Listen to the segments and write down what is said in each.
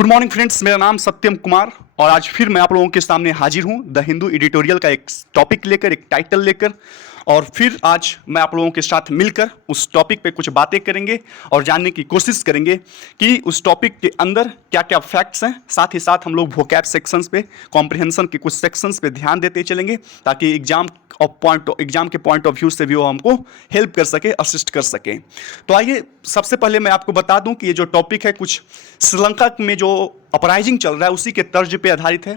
Good morning friends, मेरा नाम सत्यम कुमार और आज फिर मैं आप लोगों के सामने हाजिर हूं द हिंदू एडिटोरियल का एक टॉपिक लेकर, एक टाइटल लेकर। और फिर आज मैं आप लोगों के साथ मिलकर उस टॉपिक पे कुछ बातें करेंगे और जानने की कोशिश करेंगे कि उस टॉपिक के अंदर क्या क्या फैक्ट्स हैं। साथ ही साथ हम लोग वोकैब सेक्शंस पे, कॉम्प्रिहेंशन के कुछ सेक्शंस पे ध्यान देते चलेंगे ताकि एग्जाम के पॉइंट ऑफ व्यू से भी वो हमको हेल्प कर सके, असिस्ट कर सके। तो आइए सबसे पहले मैं आपको बता दूं कि ये जो टॉपिक है कुछ श्रीलंका में जो अपराइजिंग चल रहा है उसी के तर्ज पे आधारित है,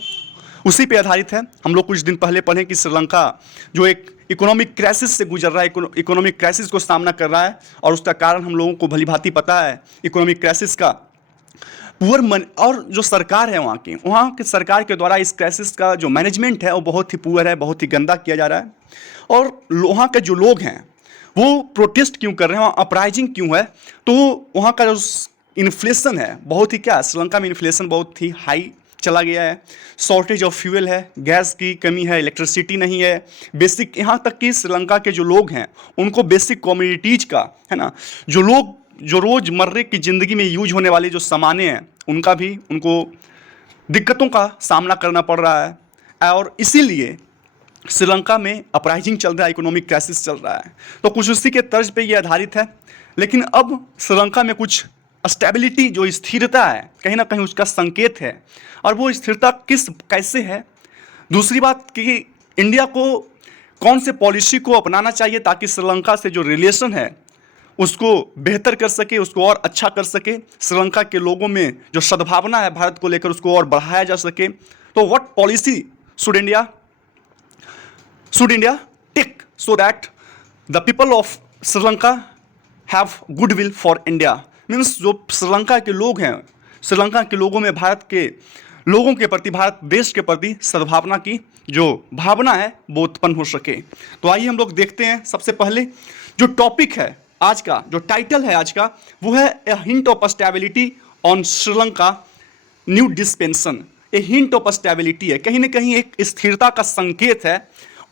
उसी पे आधारित है। हम लोग कुछ दिन पहले पढ़े कि श्रीलंका जो एक इकोनॉमिक क्राइसिस से गुजर रहा है, इकोनॉमिक क्राइसिस को सामना कर रहा है और उसका कारण हम लोगों को भली भांति पता है। इकोनॉमिक क्राइसिस का पुअर मन और जो सरकार है वहाँ की सरकार के द्वारा इस क्राइसिस का जो मैनेजमेंट है वो बहुत ही पुअर है, बहुत ही गंदा किया जा रहा है। और वहाँ के जो लोग हैं वो प्रोटेस्ट क्यों कर रहे हैं, वहाँ अपराइजिंग क्यों है? तो वहाँ का जो इन्फ्लेशन है बहुत ही, क्या श्रीलंका में इन्फ्लेशन बहुत ही हाई चला गया है। शॉर्टेज ऑफ फ्यूल है, गैस की कमी है, इलेक्ट्रिसिटी नहीं है, बेसिक, यहाँ तक कि श्रीलंका के जो लोग हैं उनको बेसिक कम्युनिटीज का, है ना, जो रोज़मर्रे की ज़िंदगी में यूज होने वाले जो सामानें हैं उनका भी उनको दिक्कतों का सामना करना पड़ रहा है। और इसीलिए श्रीलंका में अपराइजिंग चल रहा है, इकोनॉमिक क्राइसिस चल रहा है। तो कुछ उसी के तर्ज पे ये आधारित है। लेकिन अब श्रीलंका में कुछ स्टेबिलिटी, जो स्थिरता है, कहीं ना कहीं उसका संकेत है। और वो स्थिरता कैसे है? दूसरी बात कि इंडिया को कौन से पॉलिसी को अपनाना चाहिए ताकि श्रीलंका से जो रिलेशन है उसको बेहतर कर सके, उसको और अच्छा कर सके, श्रीलंका के लोगों में जो सद्भावना है भारत को लेकर उसको और बढ़ाया जा सके। तो what policy should India take so that the people of Sri Lanka have goodwill for India? Means जो श्रीलंका के लोग हैं, श्रीलंका के लोगों में भारत के लोगों के प्रति, भारत देश के प्रति सद्भावना की जो भावना है वो उत्पन्न हो सके। तो आइए हम लोग देखते हैं। सबसे पहले जो टॉपिक है आज का, जो टाइटल है आज का, वो है a hint of stability on Sri Lanka new डिस्पेंसन। A hint of stability है, कहीं ना कहीं एक स्थिरता का संकेत है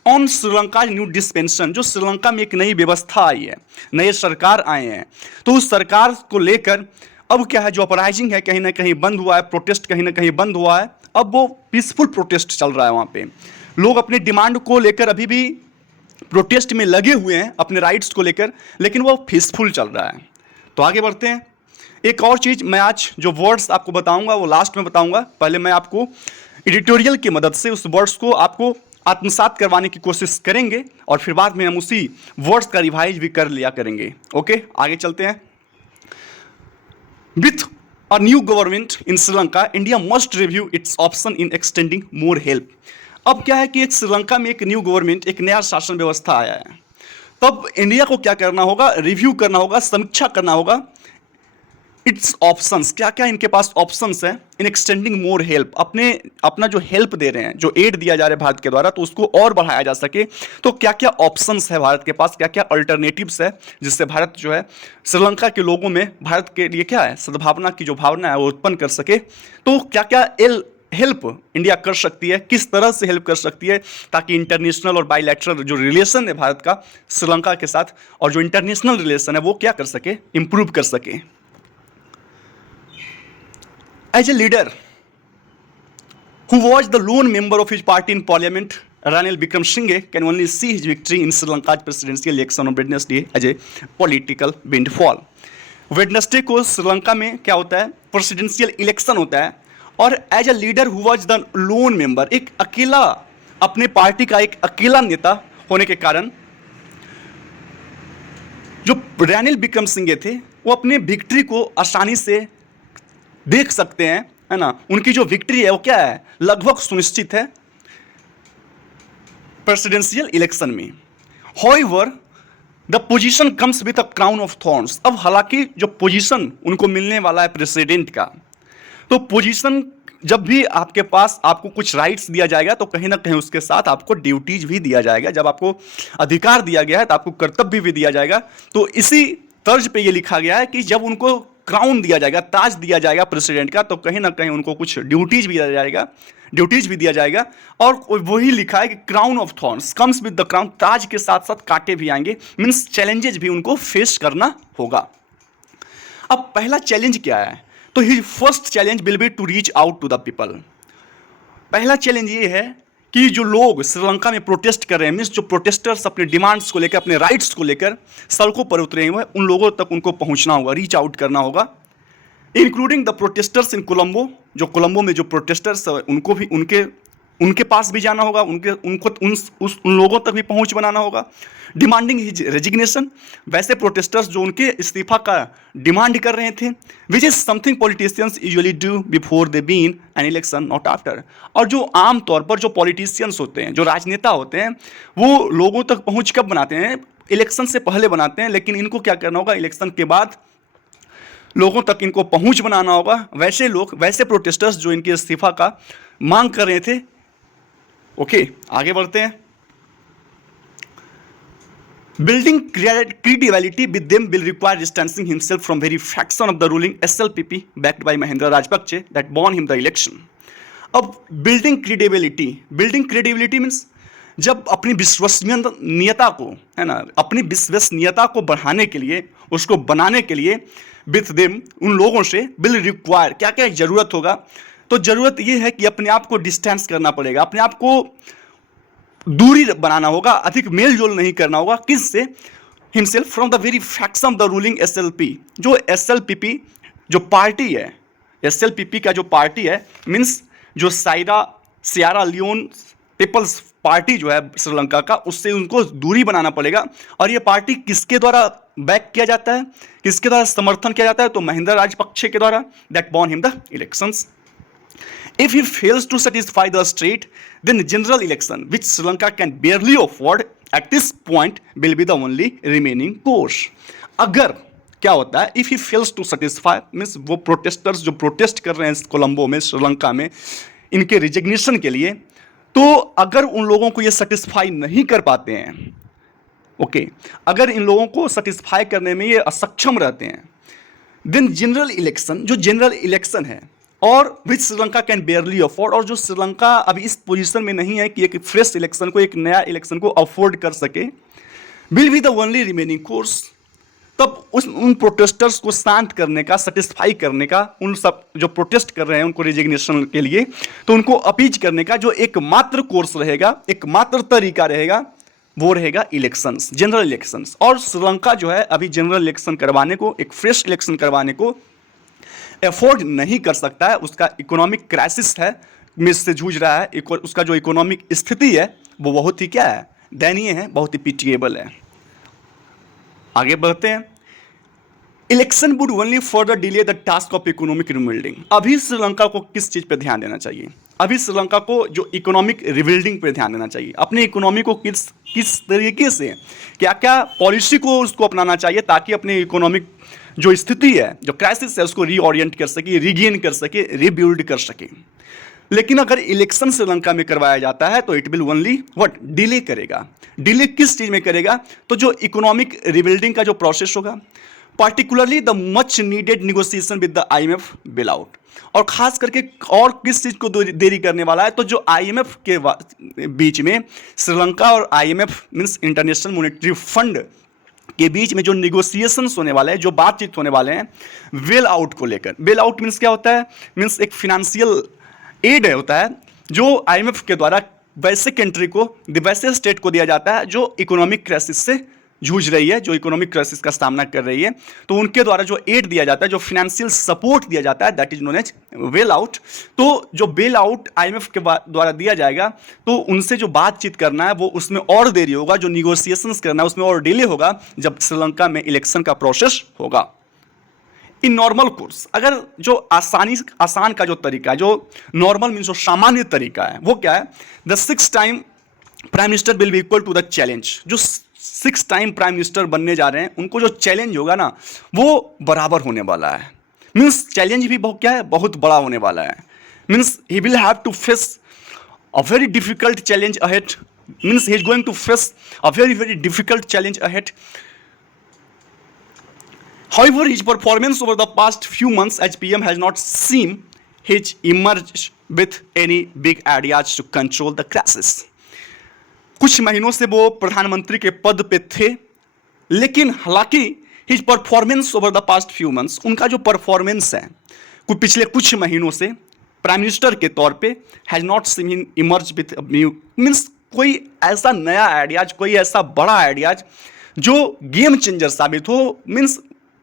ऑन श्रीलंका न्यू डिस्पेंसन। जो श्रीलंका में एक नई व्यवस्था आई है, नए सरकार आए हैं, तो उस सरकार को लेकर अब क्या है, जो अपराइजिंग है कहीं ना कहीं बंद हुआ है, प्रोटेस्ट कहीं ना कहीं बंद हुआ है। अब वो पीसफुल प्रोटेस्ट चल रहा है। वहाँ पे लोग अपने डिमांड को लेकर अभी भी प्रोटेस्ट में लगे हुए हैं, अपने राइट्स को लेकर, लेकिन वो पीसफुल चल रहा है। तो आगे बढ़ते हैं। एक और चीज़ मैं आज जो वर्ड्स आपको बताऊंगा वो लास्ट में बताऊंगा। पहले मैं आपको एडिटोरियल की मदद से उस वर्ड्स को आपको आत्मसात करवाने की कोशिश करेंगे और फिर बाद में हम उसी वर्ड्स का रिवाइज भी कर लिया करेंगे। ओके, आगे चलते हैं। With a new government in Sri Lanka, India must review its option in extending more help. अब क्या है कि एक श्रीलंका में एक न्यू गवर्नमेंट, एक नया शासन व्यवस्था आया है, तब इंडिया को क्या करना होगा? रिव्यू करना होगा, समीक्षा करना होगा इट्स ऑप्शंस, क्या क्या इनके पास ऑप्शंस हैं इन एक्सटेंडिंग मोर हेल्प, अपना जो हेल्प दे रहे हैं, जो एड दिया जा रहा है भारत के द्वारा, तो उसको और बढ़ाया जा सके। तो क्या क्या ऑप्शंस है भारत के पास, क्या क्या अल्टरनेटिव्स है जिससे भारत जो है श्रीलंका के लोगों में भारत के लिए क्या है, सद्भावना की जो भावना है वो उत्पन्न कर सके। तो क्या क्या हेल्प इंडिया कर सकती है, किस तरह से हेल्प कर सकती है ताकि इंटरनेशनल और बायलैटरल जो रिलेशन है भारत का श्रीलंका के साथ, और जो इंटरनेशनल रिलेशन है वो क्या कर सके, इंप्रूव कर सके। As a leader who was the lone member of his party in parliament, Ranil Wickremesinghe can only see his victory in Sri Lanka's presidential election on Wednesday as a political windfall. Wednesday को श्रीलंका में क्या होता है, presidential election होता है, और as a leader who was the lone member, एक अकेला, अपने पार्टी का एक अकेला नेता होने के कारण जो रानिल विक्रमसिंघे थे वो अपने विक्ट्री को आसानी से देख सकते हैं, है ना। उनकी जो विक्ट्री है वो क्या है, लगभग सुनिश्चित है प्रेसिडेंशियल इलेक्शन में। However, the position comes with a crown of thorns. अब हालांकि जो पोजीशन उनको मिलने वाला है प्रेसिडेंट का, तो पोजीशन जब भी आपके पास आपको कुछ राइट्स दिया जाएगा तो कहीं ना कहीं उसके साथ आपको ड्यूटीज भी दिया जाएगा। जब आपको अधिकार दिया गया है तो आपको कर्तव्य भी दिया जाएगा। तो इसी तर्ज पे ये लिखा गया है कि जब उनको क्राउन दिया जाएगा, ताज दिया जाएगा प्रेसिडेंट का, तो कहीं ना कहीं उनको कुछ ड्यूटीज भी दिया जाएगा। और वही लिखा है कि crown of thorns comes with the crown, ताज के साथ साथ कांटे भी आएंगे, मीन्स चैलेंजेस भी उनको फेस करना होगा। अब पहला चैलेंज क्या है? तो his first challenge will be to reach out to the people. पहला चैलेंज ये है कि जो लोग श्रीलंका में प्रोटेस्ट कर रहे हैं, मीन्स जो प्रोटेस्टर्स अपने डिमांड्स को लेकर, अपने राइट्स को लेकर सड़कों पर उतरे हुए, उन लोगों तक उनको पहुंचना होगा, रीच आउट करना होगा, इंक्लूडिंग द प्रोटेस्टर्स इन कोलंबो। जो कोलंबो में जो प्रोटेस्टर्स उनको भी उनके पास भी जाना होगा, उन लोगों तक भी पहुंच बनाना होगा। डिमांडिंग हिज रेजिग्नेशन, वैसे प्रोटेस्टर्स जो उनके इस्तीफा का डिमांड कर रहे थे, which is something politicians usually do before they been an election, not after. और जो आम तौर पर जो पॉलिटिशियंस होते हैं, जो राजनेता होते हैं, वो लोगों तक पहुंच कब बनाते हैं? इलेक्शन से पहले बनाते हैं, लेकिन इनको क्या करना होगा? इलेक्शन के बाद लोगों तक इनको पहुंच बनाना होगा। वैसे लोग, वैसे प्रोटेस्टर्स जो इनके इस्तीफा का मांग कर रहे थे। ओके, आगे बढ़ते हैं। Building credibility with them will require distancing himself from very fraction of the ruling SLPP backed by Mahendra Rajapaksa that won him the election. अब बिल्डिंग क्रेडिबिलिटी मीन्स जब अपनी विश्वसनीयता को, है ना, अपनी विश्वसनीयता को बढ़ाने के लिए, उसको बनाने के लिए विथ देम, उन लोगों से विल रिक्वायर, क्या क्या जरूरत होगा? तो जरूरत यह है कि अपने आप को डिस्टेंस करना पड़ेगा, अपने आप को दूरी बनाना होगा, अधिक मेल जोल नहीं करना होगा। किससे? Himself from the very facts of the ruling SLP। जो SLPP जो पार्टी है, SLPP का जो पार्टी है, मीन्स जो सियारा लियोन पीपल्स पार्टी जो है श्रीलंका का, उससे उनको दूरी बनाना पड़ेगा। और ये पार्टी किसके द्वारा बैक किया जाता है, किसके द्वारा समर्थन किया जाता है? तो महिंद्रा राजपक्षे के द्वारा, that won him the elections. If he fails to satisfy the state, then general election, which Sri Lanka can barely afford at this point, will be the only remaining course. अगर क्या होता है, if he fails to satisfy means वो protesters जो protest कर रहे हैं कोलंबो में, श्रीलंका में, इनके रिजिग्नेशन के लिए, तो अगर उन लोगों को ये सेटिस्फाई नहीं कर पाते हैं, ओके, अगर इन लोगों को सेटिस्फाई करने में ये असक्षम रहते हैं, देन जनरल इलेक्शन, जो जनरल इलेक्शन है, और विच श्रीलंका कैन बेयरली अफोर्ड, और जो श्रीलंका अभी इस पोजीशन में नहीं है कि एक फ्रेश इलेक्शन को, एक नया इलेक्शन को अफोर्ड कर सके, will be the only remaining course. तब उन प्रोटेस्टर्स को शांत करने का, सेटिस्फाई करने का, उन सब जो प्रोटेस्ट कर रहे हैं उनको रिजिग्नेशन के लिए, तो उनको अपीज करने का जो एकमात्र कोर्स रहेगा, एकमात्र तरीका रहेगा, वो रहेगा इलेक्शंस, जनरल इलेक्शंस। और श्रीलंका जो है अभी जनरल इलेक्शन करवाने को, एक फ्रेश इलेक्शन करवाने को एफोर्ड नहीं कर सकता है। उसका इकोनॉमिक क्राइसिस है, में से जूझ रहा है, उसका जो इकोनॉमिक स्थिति है वो बहुत ही क्या है, दयनीय है, बहुत ही पिटिएबल है। आगे बढ़ते हैं। Election would only further delay the task of economic rebuilding. अभी श्रीलंका को किस चीज़ पे ध्यान देना चाहिए? अभी श्रीलंका को जो इकोनॉमिक रिबिल्डिंग पे ध्यान देना चाहिए। अपने इकोनॉमी को किस तरीके से, क्या क्या पॉलिसी को उसको अपनाना चाहिए, ताकि अपने इकोनॉमिक जो स्थिति है, जो क्राइसिस है, उसको रीओरिएंट कर सके, रीगेन कर सके, रीबिल्ड कर सके। लेकिन अगर इलेक्शन श्रीलंका में करवाया जाता है तो it will only what, delay करेगा। डिले किस चीज़ में करेगा? तो जो इकोनॉमिक रिबिल्डिंग का जो प्रोसेस होगा, particularly the much needed negotiation with the IMF bail out. और खास करके और किस चीज़ को देरी करने वाला है? तो जो IMF के बीच में श्रीलंका और IMF means international monetary fund के बीच में जो निगोशिएशंस होने वाले हैं, जो बातचीत होने वाले हैं बेल आउट को लेकर। बेल आउट मीन्स क्या होता है? मीन्स एक फिनेंशियल एड होता है जो IMF के द्वारा वैसे कंट्री को, वैसे स्टेट को दिया जाता है जो इकोनॉमिक क्राइसिस से जूझ रही है, जो इकोनॉमिक क्राइसिस का सामना कर रही है। तो उनके द्वारा जो एड दिया जाता है, जो फिनेंशियल सपोर्ट दिया जाता है, that is known as bail out. तो जो बेल आउट IMF के द्वारा दिया जाएगा, तो उनसे जो बातचीत करना है वो उसमें और देरी होगा, जो निगोशिएशंस करना है उसमें और डिले होगा, जब श्रीलंका में इलेक्शन का प्रोसेस होगा। इन नॉर्मल कोर्स, अगर जो आसान का जो तरीका है, जो नॉर्मल मीन्स जो सामान्य तरीका है, वो क्या है? The 6th time prime minister will be equal to the challenge. जो 6th टाइम प्राइम मिनिस्टर बनने जा रहे हैं, उनको जो चैलेंज होगा ना, वो बराबर होने वाला है। मीन्स चैलेंज भी बहुत क्या है, बहुत बड़ा होने वाला है। Means he will have to face a very difficult challenge ahead. Means he is going to face a very very difficult challenge ahead. However, his performance over the past few months as PM has not seemed his emerge with any big ideas to control the crisis. कुछ महीनों से वो प्रधानमंत्री के पद पे थे, लेकिन हालांकि his performance over the past few months, उनका जो परफॉर्मेंस है पिछले कुछ महीनों से प्राइम मिनिस्टर के तौर पे has not seen emerge with new means कोई ऐसा नया आइडियाज, कोई ऐसा बड़ा आइडियाज जो गेम चेंजर साबित हो। मीन्स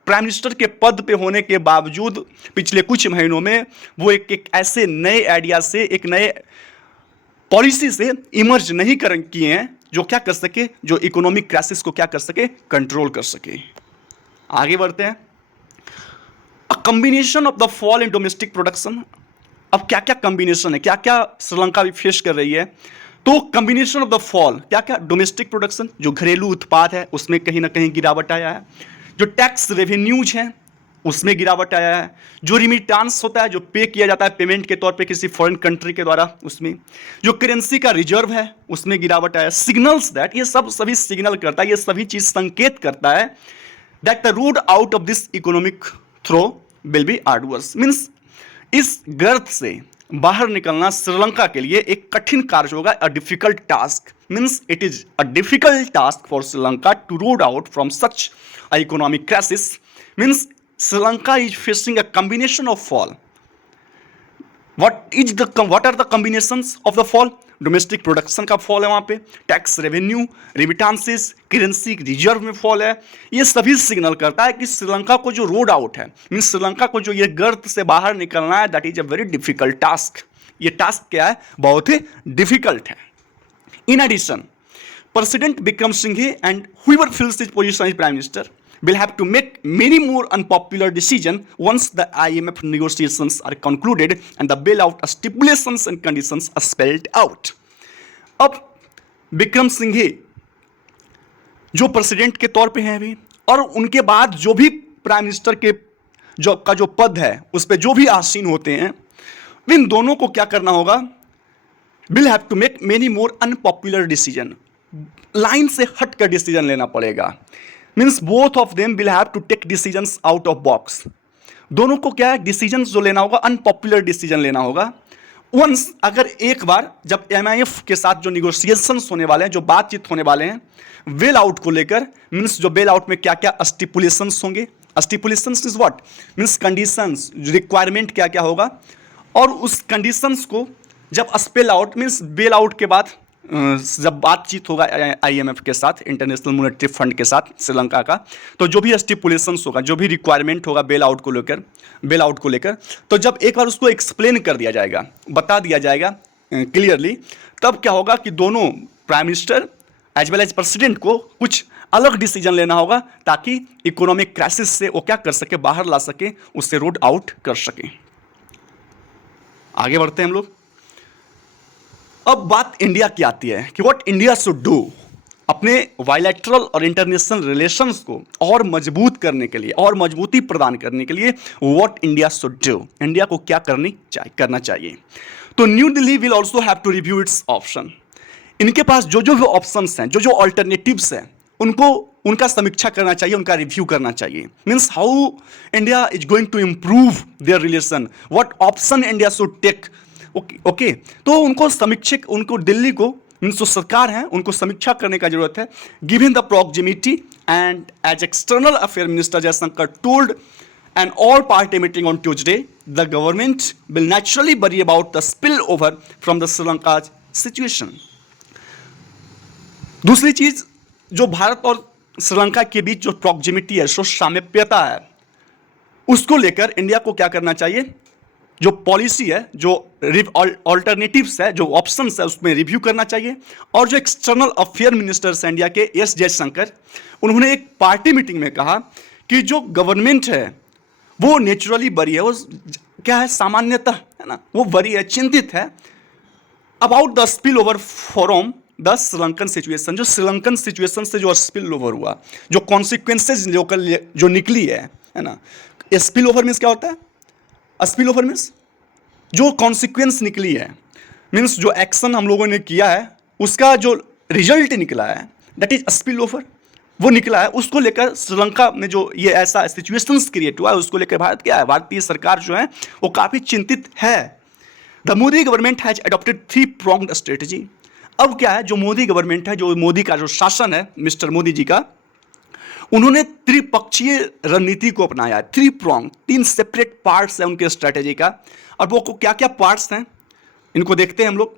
प्राइम मिनिस्टर के पद पे होने के बावजूद पिछले कुछ महीनों में वो एक ऐसे नए आइडिया से, एक नए पॉलिसी से इमर्ज नहीं कर किए हैं जो क्या कर सके, जो इकोनॉमिक क्राइसिस को क्या कर सके, कंट्रोल कर सके। आगे बढ़ते हैं। अ combination of the fall in domestic production. अब क्या क्या कॉम्बिनेशन है, क्या क्या श्रीलंका भी फेस कर रही है। तो कॉम्बिनेशन ऑफ द फॉल, क्या क्या, डोमेस्टिक प्रोडक्शन जो घरेलू उत्पाद है उसमें कहीं ना कहीं गिरावट आया है, जो टैक्स रेवेन्यूज हैं उसमें गिरावट आया है, जो रिमिटांस होता है, जो पे किया जाता है पेमेंट के तौर पे किसी फॉरेन कंट्री के द्वारा, उसमें जो करेंसी का रिजर्व है उसमें गिरावट आया है। सिग्नल्स दैट, ये सब सभी सिग्नल करता है, ये सभी चीज संकेत करता है that the road out of this economic throw will be arduous. Means इस गर्त से बाहर निकलना श्रीलंका के लिए एक कठिन कार्य होगा, a difficult task. Means it is a difficult task for Sri Lanka to road out from such a economic crisis. Means Sri Lanka is facing a combination of fall. what are the combinations of the fall? Domestic production का fall है वहाँ पे, tax revenue, remittances, currency reserve में fall है। ये सभी signal करता है कि श्रीलंका को जो रोड आउट है, मीन्स श्रीलंका को जो ये गर्त से बाहर निकलना है, that is a very difficult task. ये टास्क क्या है, बहुत ही डिफिकल्ट है। इन addition, president Wickremesinghe and whoever fills his position as prime minister will have to make many more unpopular decisions once the IMF negotiations are concluded and the bailout stipulations and conditions are spelled out. अब विक्रम सिंघे जो president के तौर पे हैं अभी, और उनके बाद जो भी प्राइम मिनिस्टर के जो पद है उस पर जो भी आसीन होते हैं, इन दोनों को क्या करना होगा, will have to make many more unpopular decision. Line से हट कर डिसीजन लेना पड़ेगा। Means both of them will have to take decisions out of box. दोनों को क्या है, डिसीजन जो लेना होगा, अनपॉपुलर डिसीजन लेना होगा। वंस अगर एक बार जब एमआईएफ के साथ जो निगोशिएशंस होने वाले हैं, जो बातचीत होने वाले हैं बेल आउट को लेकर, मीन्स जो बेल आउट में क्या क्या स्टिपुलेशंस होंगे, stipulations is what, means conditions, requirement क्या क्या होगा, और उस कंडीशंस को जब spell out means bail out के बाद जब बातचीत होगा आईएमएफ के साथ, इंटरनेशनल मॉनेटरी फंड के साथ श्रीलंका का, तो जो भी स्टिपुलेशंस होगा, जो भी रिक्वायरमेंट होगा बेल आउट को लेकर, तो जब एक बार उसको एक्सप्लेन कर दिया जाएगा, बता दिया जाएगा क्लियरली, तब क्या होगा कि दोनों prime minister as well as president को कुछ अलग डिसीजन लेना होगा ताकि इकोनॉमिक क्राइसिस से वो क्या कर सके, बाहर ला सके, उससे रोड आउट कर सके। आगे बढ़ते हैं हम लोग। अब बात इंडिया की आती है कि व्हाट इंडिया शुड डू, अपने बायलैटरल और इंटरनेशनल रिलेशंस को और मजबूत करने के लिए, और मजबूती प्रदान करने के लिए what India should do, India को क्या करना चाहिए। तो new Delhi will also have to review its option. इनके पास जो जो ऑप्शंस हैं, जो जो ऑल्टरनेटिव्स हैं, उनका समीक्षा करना चाहिए, उनका रिव्यू करना चाहिए। Means how India is going to improve their relation, what option India should take. Okay, तो उनको दिल्ली को, मीन्स जो सरकार है, उनको समीक्षा करने का जरूरत है। Given the proximity and as external affair minister Jaishankar told an all-party meeting on Tuesday, the government will naturally worry about the spillover from the Sri Lanka situation. दूसरी चीज, जो भारत और श्रीलंका के बीच जो प्रॉक्सिमिटी है, जो सामीप्यता है, उसको लेकर इंडिया को क्या करना चाहिए, जो पॉलिसी है, जो ऑल्टरनेटिव्स है, जो ऑप्शंस है, उसमें रिव्यू करना चाहिए। और जो एक्सटर्नल अफेयर मिनिस्टर्स हैं इंडिया के, एस जयशंकर, उन्होंने एक पार्टी मीटिंग में कहा कि जो गवर्नमेंट है वो नेचुरली बरी है, वो क्या है, सामान्यतः है ना, वो बरी है, चिंतित है about the spill over from the Sri Lankan situation. जो श्रीलंकन सिचुएशन से जो स्पिल ओवर हुआ, जो कॉन्सिक्वेंसेज जो निकली है ना। स्पिल ओवर मीन्स क्या होता है, स्पिल ओवर मीन्स जो कॉन्सिक्वेंस निकली है, मीन्स जो एक्शन हम लोगों ने किया है उसका जो रिजल्ट निकला है, दैट इज स्पिल ओवर, वो निकला है। उसको लेकर श्रीलंका में जो ये ऐसा सिचुएशंस क्रिएट हुआ है, उसको लेकर भारत क्या है, भारतीय सरकार जो है वो काफ़ी चिंतित है। The Modi government has adopted 3-pronged strategy. अब क्या है, जो मोदी गवर्नमेंट है, जो मोदी का जो शासन है, मिस्टर मोदी जी का, उन्होंने त्रिपक्षीय रणनीति को अपनाया, थ्री प्रॉन्ग, 3 सेपरेट पार्ट्स हैं उनके स्ट्रेटेजी का। और वो क्या क्या पार्ट्स हैं इनको देखते हैं हम लोग।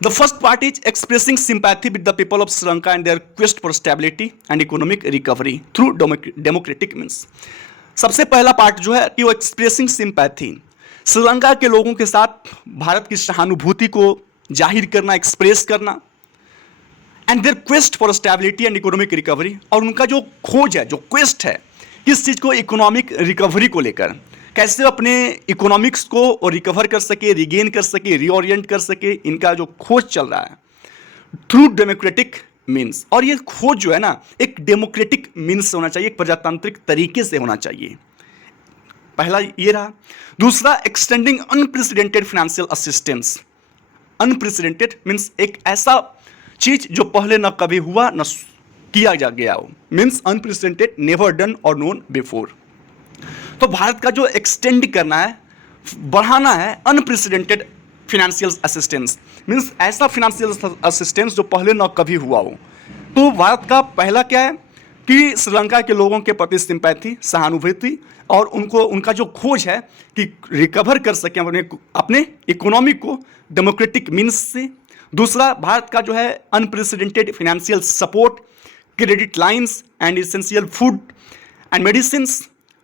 The first part is expressing sympathy with the people of Sri Lanka and their quest for stability and economic recovery through democratic means. सबसे पहला पार्ट जो है कि वो एक्सप्रेसिंग सिंपैथी, श्रीलंका के लोगों के साथ भारत की सहानुभूति को जाहिर करना, एक्सप्रेस करना, and their quest for stability and economic recovery, और उनका जो खोज है, जो क्वेस्ट है किस चीज़ को, इकोनॉमिक रिकवरी को लेकर, कैसे अपने इकोनॉमिक्स को रिकवर कर सके, रिगेन कर सके, रीओरिएंट कर सके, इनका जो खोज चल रहा है थ्रू डेमोक्रेटिक मीन्स। और ये खोज जो है ना एक डेमोक्रेटिक मीन्स से होना चाहिए, एक प्रजातांत्रिक तरीके से होना चाहिए, पहला ये रहा। दूसरा, extending unprecedented financial assistance. Unprecedented means एक ऐसा चीज जो पहले न कभी हुआ न किया जा गया हो, मीन्स अनप्रेसिडेंटेड, नेवर डन और नोन बिफोर। तो भारत का जो एक्सटेंड करना है, बढ़ाना है अनप्रेसिडेंटेड फाइनेंशियल असिस्टेंस, मीन्स ऐसा फाइनेंशियल असिस्टेंस जो पहले न कभी हुआ हो। तो भारत का पहला क्या है कि श्रीलंका के लोगों के प्रति सिंपैथी, सहानुभूति, और उनका जो खोज है कि रिकवर कर सकें अपने इकोनॉमी को डेमोक्रेटिक मीन्स से। दूसरा, भारत का जो है unprecedented financial support, credit lines and essential food and medicine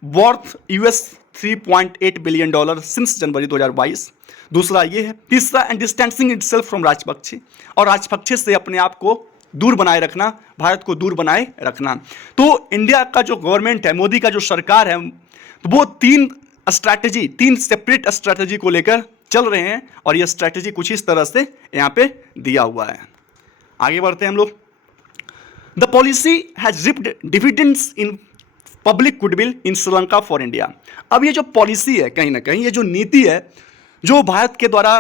worth $3.8 billion since January 2022। दूसरा ये है। तीसरा, and distancing itself from Rajapaksa, और राजपक्षे से अपने आप को दूर बनाए रखना, भारत को दूर बनाए रखना। तो इंडिया का जो गवर्नमेंट है, मोदी का जो सरकार है, वो 3 सेपरेट स्ट्रैटेजी को लेकर चल रहे हैं, और ये स्ट्रैटेजी कुछ इस तरह से यहाँ पे दिया हुआ है। आगे बढ़ते हैं हम लोग। The policy has ripped dividends in public goodwill in Sri Lanka for India. अब ये जो पॉलिसी है, कहीं ना कहीं ये जो नीति है जो भारत के द्वारा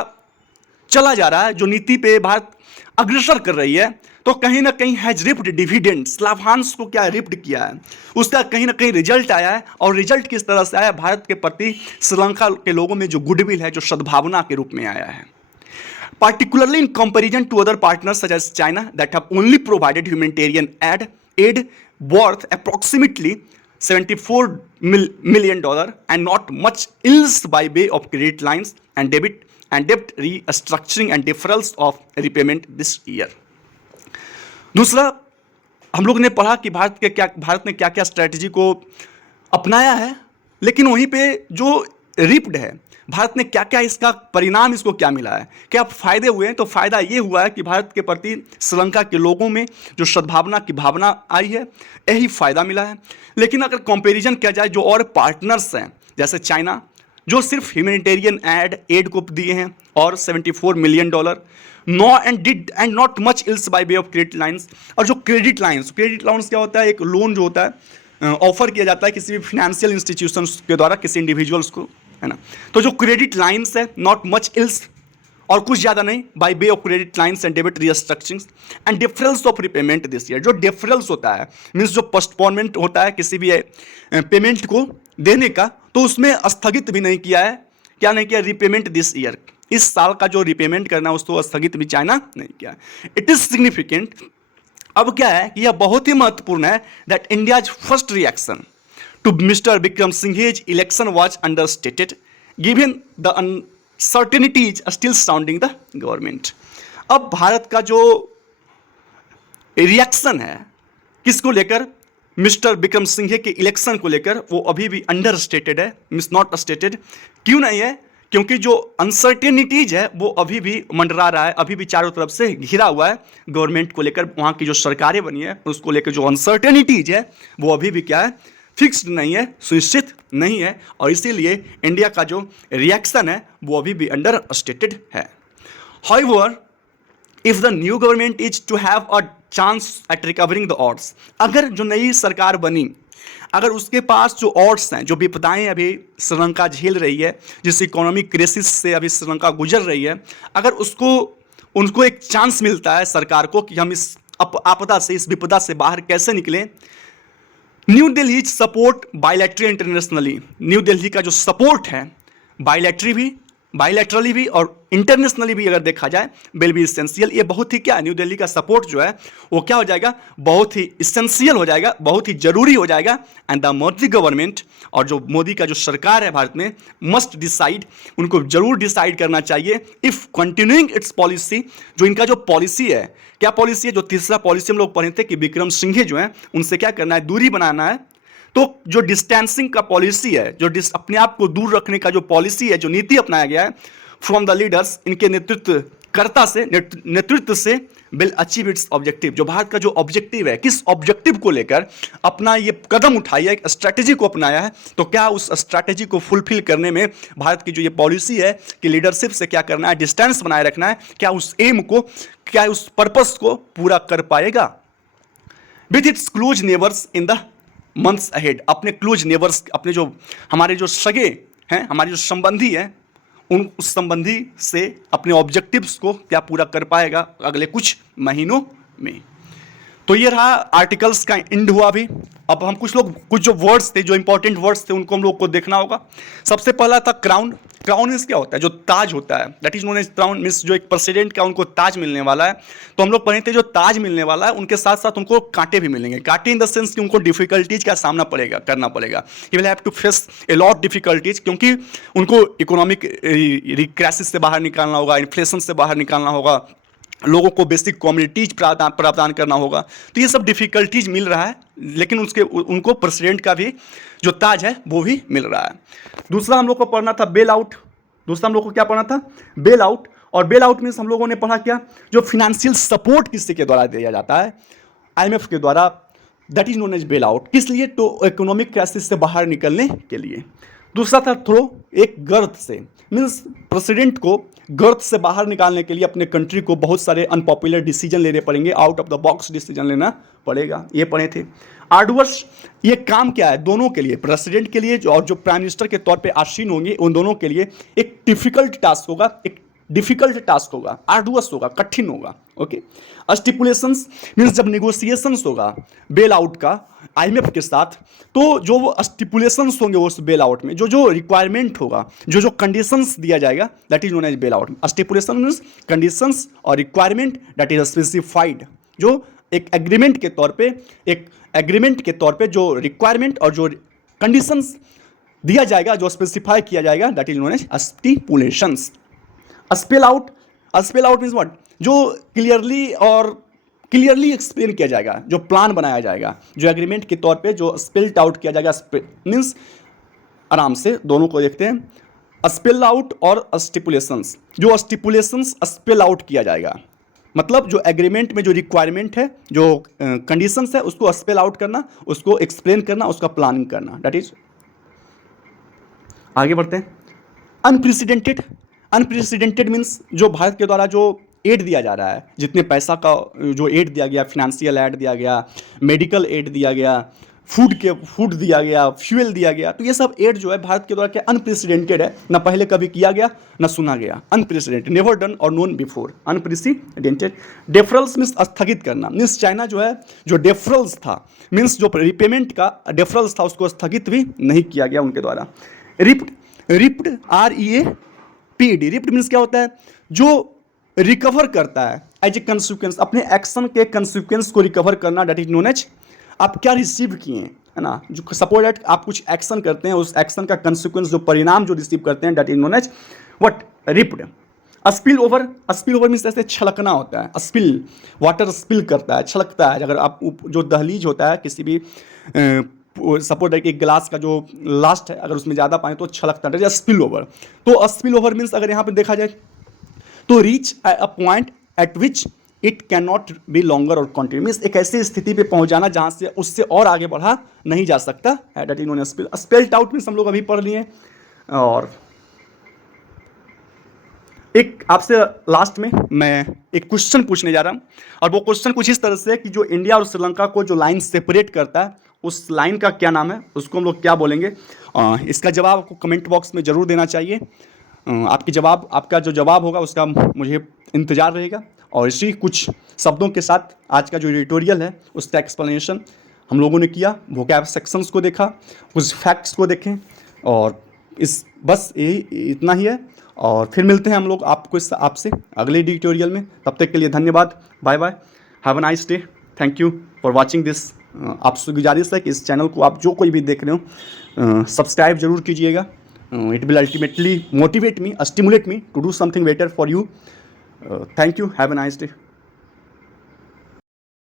चला जा रहा है, जो नीति पे भारत अग्रसर कर रही है, तो कहीं ना कहीं हैज रिप्ड डिविडेंड्स, लाभांश को क्या रिप्ड किया है, उसका कहीं ना कहीं रिजल्ट आया है। और रिजल्ट किस तरह से आया, भारत के प्रति श्रीलंका के लोगों में जो गुडविल है, जो सद्भावना के रूप में आया है। particularly in comparison to other partners such as China that have only provided humanitarian aid worth approximately $74 million and not much else by way of credit lines and debt restructuring and deferrals of repayment this year. दूसरा, हम लोग ने पढ़ा कि भारत ने क्या क्या strategy को अपनाया है, लेकिन वहीं पे जो रिप्ड है, भारत ने क्या क्या इसका परिणाम, इसको क्या मिला है, क्या फायदे हुए हैं। तो फायदा ये हुआ है कि भारत के प्रति श्रीलंका के लोगों में जो सद्भावना की भावना आई है, यही फायदा मिला है। लेकिन अगर कंपैरिजन किया जाए जो और पार्टनर्स हैं, जैसे चाइना जो सिर्फ ह्यूमैनिटेरियन एड को दिए हैं और $74 million, no and not much else by way of credit lines. और जो क्रेडिट लाइंस क्या होता है, एक लोन जो होता है ऑफर किया जाता है किसी भी फाइनेंशियल इंस्टीट्यूशंस के द्वारा किसी इंडिविजुअल्स को, है ना। तो जो क्रेडिट लाइंस है, नॉट मच इल्स, और कुछ ज़्यादा नहीं, bye way of credit lines and debit restructuring and difference of repayment this year. जो डिफरेंस होता है मीन्स जो पोस्टपोनमेंट होता है किसी भी पेमेंट को देने का, तो उसमें स्थगित भी नहीं किया है। क्या नहीं किया, रिपेमेंट दिस ईयर, इस साल का जो रिपेमेंट करना है उसको स्थगित भी चाइना नहीं किया। It is significant. अब क्या है कि यह बहुत ही महत्वपूर्ण है that India's first reaction to Mr. Vikram Singh's election was understated, given the uncertainties still surrounding the government. अब भारत का जो रिएक्शन है किसको लेकर, मिस्टर विक्रम सिंघे के इलेक्शन को लेकर, वो अभी भी अंडरस्टेटेड है, मिस नॉट स्टेटेड। क्यों नहीं है, क्योंकि जो अनसर्टेनिटीज है वो अभी भी मंडरा रहा है, अभी भी चारों तरफ से घिरा हुआ है गवर्नमेंट को लेकर। वहाँ की जो सरकारें बनी है उसको लेकर जो अनसर्टेनिटीज है वो अभी भी क्या है, फिक्स्ड नहीं है, सुनिश्चित नहीं है, और इसीलिए इंडिया का जो रिएक्शन है वो अभी भी अंडर स्टेटेड है। However, if the new government is to have a chance at recovering the odds, अगर जो नई सरकार बनी, अगर उसके पास जो ऑड्स हैं, जो विपदाएं अभी श्रीलंका झेल रही है, जिस इकोनॉमिक क्राइसिस से अभी श्रीलंका गुजर रही है, अगर उनको एक चांस मिलता है सरकार को कि हम इस आपदा से, इस विपदा से बाहर कैसे निकलें, new Delhi support bilaterally internationally, new Delhi का जो सपोर्ट है बायलैटरी भी, बायलैटरली भी और इंटरनेशनली भी अगर देखा जाए विल बी इसेंशियल। ये बहुत ही क्या न्यू दिल्ली का सपोर्ट जो है वो क्या हो जाएगा, बहुत ही इसेंशियल हो जाएगा, बहुत ही जरूरी हो जाएगा। एंड द मोदी गवर्नमेंट और जो मोदी का जो सरकार है भारत में मस्ट डिसाइड, उनको जरूर डिसाइड करना चाहिए इफ कंटिन्यूइंग इट्स पॉलिसी, जो इनका जो पॉलिसी है, क्या पॉलिसी है, जो तीसरा पॉलिसी हम लोग पढ़े थे कि विक्रम सिंघे जो है उनसे क्या करना है, दूरी बनाना है। तो जो डिस्टेंसिंग का पॉलिसी है, जो अपने आप को दूर रखने का जो पॉलिसी है, जो नीति अपनाया गया है फ्रॉम द लीडर्स, इनके नेतृत्व से विल अचीव इट्स ऑब्जेक्टिव। जो भारत का जो ऑब्जेक्टिव है, किस ऑब्जेक्टिव को लेकर अपना ये कदम उठाया, एक स्ट्रैटेजी को अपनाया है, तो क्या उस स्ट्रैटेजी को फुलफिल करने में भारत की जो ये पॉलिसी है कि लीडरशिप से क्या करना है, डिस्टेंस बनाए रखना है, क्या उस एम को, क्या उस पर्पस को पूरा कर पाएगा। With its close neighbours in the months ahead, अपने क्लोज नेबर्स, अपने जो हमारे जो सगे हैं, हमारे जो संबंधी हैं, उस संबंधी से अपने ऑब्जेक्टिव्स को क्या पूरा कर पाएगा अगले कुछ महीनों में। तो ये रहा आर्टिकल्स का एंड हुआ अभी। अब हम कुछ जो वर्ड्स थे, जो इंपॉर्टेंट वर्ड्स थे, उनको हम लोग को देखना होगा। सबसे पहला था क्राउन। क्राउन मीन्स क्या होता है, जो ताज होता है, that is known as crown. Means जो एक प्रेसिडेंट का उनको ताज मिलने वाला है। तो हम लोग पढ़े थे जो ताज मिलने वाला है उनके साथ साथ उनको कांटे भी मिलेंगे। कांटे इन द सेंस कि उनको डिफिकल्टीज का सामना करना पड़ेगा। He will have to face a lot difficulties, क्योंकि उनको इकोनॉमिक क्राइसिस से बाहर निकालना होगा, इन्फ्लेशन से बाहर निकालना होगा, लोगों को बेसिक कम्युनिटीज प्रदान करना होगा। तो ये सब डिफिकल्टीज मिल रहा है, लेकिन उनको प्रेसिडेंट का भी जो ताज है वो भी मिल रहा है। दूसरा हम लोग को पढ़ना था बेल आउट। दूसरा हम लोग को क्या पढ़ना था, बेल आउट। और बेल आउट मीन्स हम लोगों ने पढ़ा क्या, जो फिनेंशियल सपोर्ट किसी के द्वारा दिया जाता है, IMF के द्वारा, that is known as bail out. किस लिए, तो इकोनॉमिक क्राइसिस से बाहर निकलने के लिए। दूसरा था थ्रो, एक गर्त से, मीन्स प्रेसिडेंट को गर्त से बाहर निकालने के लिए अपने कंट्री को बहुत सारे अनपॉपुलर डिसीजन लेने पड़ेंगे, out of the box decision लेना पड़ेगा। ये पढ़े थे। आर्डवर्स, ये काम क्या है, दोनों के लिए, प्रेसिडेंट के लिए और जो प्राइम मिनिस्टर के तौर पे आसीन होंगे, उन दोनों के लिए एक डिफिकल्ट टास्क होगा, एक डिफिकल्ट टास्क होगा, आर्डुअस होगा, कठिन होगा। ओके। स्टिपुलेशंस मीन्स जब निगोसिएशंस होगा बेल आउट का IMF के साथ, तो जो स्टिपुलेशंस होंगे उस बेल आउट में, जो रिक्वायरमेंट होगा, जो कंडीशंस दिया जाएगा, that is known as bail out. Stipulation means conditions और रिक्वायरमेंट, दैट इज स्पेसिफाइड, जो एक एग्रीमेंट के तौर पे जो रिक्वायरमेंट और जो कंडीशंस दिया जाएगा, जो स्पेसिफाई किया जाएगा, that is known as stipulations. Spell out means what, जो क्लियरली एक्सप्लेन किया जाएगा, जो प्लान बनाया जाएगा, जो एग्रीमेंट के तौर पे जो स्पेल्ड आउट किया जाएगा। मीन्स आराम से दोनों को देखते हैं, स्पेल आउट और स्टिपुलेशंस। जो स्टिपुलेशंस स्पेल आउट किया जाएगा, मतलब जो एग्रीमेंट में जो रिक्वायरमेंट है, जो कंडीशंस है, उसको स्पेल आउट करना, उसको एक्सप्लेन करना, उसका प्लानिंग करना, दैट इज। आगे बढ़ते हैं। अनप्रेसिडेंटेड मीन्स जो भारत के द्वारा जो एड दिया जा रहा है, जितने पैसा का जो एड दिया गया, फिनेंशियल एड दिया गया, मेडिकल एड दिया गया, फूड दिया गया, फ्यूल दिया गया, तो ये सब एड जो है भारत के द्वारा क्या अनप्रेसिडेंटेड है, ना पहले कभी किया गया ना सुना गया। अनप्रेसिडेंटेड, नेवर डन और नोन बिफोर, अनप्रेसिडेंटेड। डेफरल्स मीन्स स्थगित करना, मीन्स चाइना जो है, जो डेफरल्स था, मीन्स जो रिपेमेंट का डेफरल्स था, उसको स्थगित भी नहीं किया गया उनके द्वारा। रिप्ड, REAPD, रिप्ड मीन्स क्या होता है, जो रिकवर करता है एज ए कंसिक्वेंस, अपने एक्शन के कंसिक्वेंस को रिकवर करना, दैट इज नोन एज, आप क्या रिसीव किए हैं, है ना, जो सपोज दैट आप कुछ एक्शन करते हैं, उस एक्शन का कंसिक्वेंस, जो परिणाम जो रिसीव करते हैं, that is known as what, ripped. Spill over means ऐसे छलकना होता है, स्पिल, वाटर स्पिल करता है, छलकता है। अगर आप जो दहलीज होता है किसी भी सपोज दैट एक गिलास का जो लास्ट है, अगर उसमें ज़्यादा पानी तो छलकता है, स्पिल ओवर। तो स्पिल ओवर मीन्स अगर यहाँ पे देखा जाए तो reach a point eight which it can not be longer और कंटिन्यू, मीन्स एक ऐसी स्थिति पे पहुंच जाना जहां से उससे और आगे बढ़ा नहीं जा सकता है, that is known as spill. Spelled out means हम लोग अभी पढ़ लिए। और एक आपसे लास्ट में मैं एक क्वेश्चन पूछने जा रहा हूं, और वो क्वेश्चन कुछ इस तरह से कि जो इंडिया और श्रीलंका को जो लाइन सेपरेट करता है, उस लाइन का क्या नाम है, उसको हम लोग क्या बोलेंगे। इसका जवाब आपको कमेंट बॉक्स में ज़रूर देना चाहिए। आपका जो जवाब होगा उसका मुझे इंतज़ार रहेगा। और इसी कुछ शब्दों के साथ आज का जो एडिटोरियल है उसका एक्सप्लेनेशन हम लोगों ने किया, वोकैब सेक्शंस को देखा, कुछ फैक्ट्स को देखें, और बस यही इतना ही है, और फिर मिलते हैं हम लोग आपसे अगले एडिटोरियल में। तब तक के लिए धन्यवाद, bye bye, have a nice day, thank you for watching this. आपसे गुजारिश है कि इस चैनल को आप जो कोई भी देख रहे हो सब्सक्राइब जरूर कीजिएगा। It will ultimately motivate me, stimulate me to do something better for you. Thank you, have a nice day.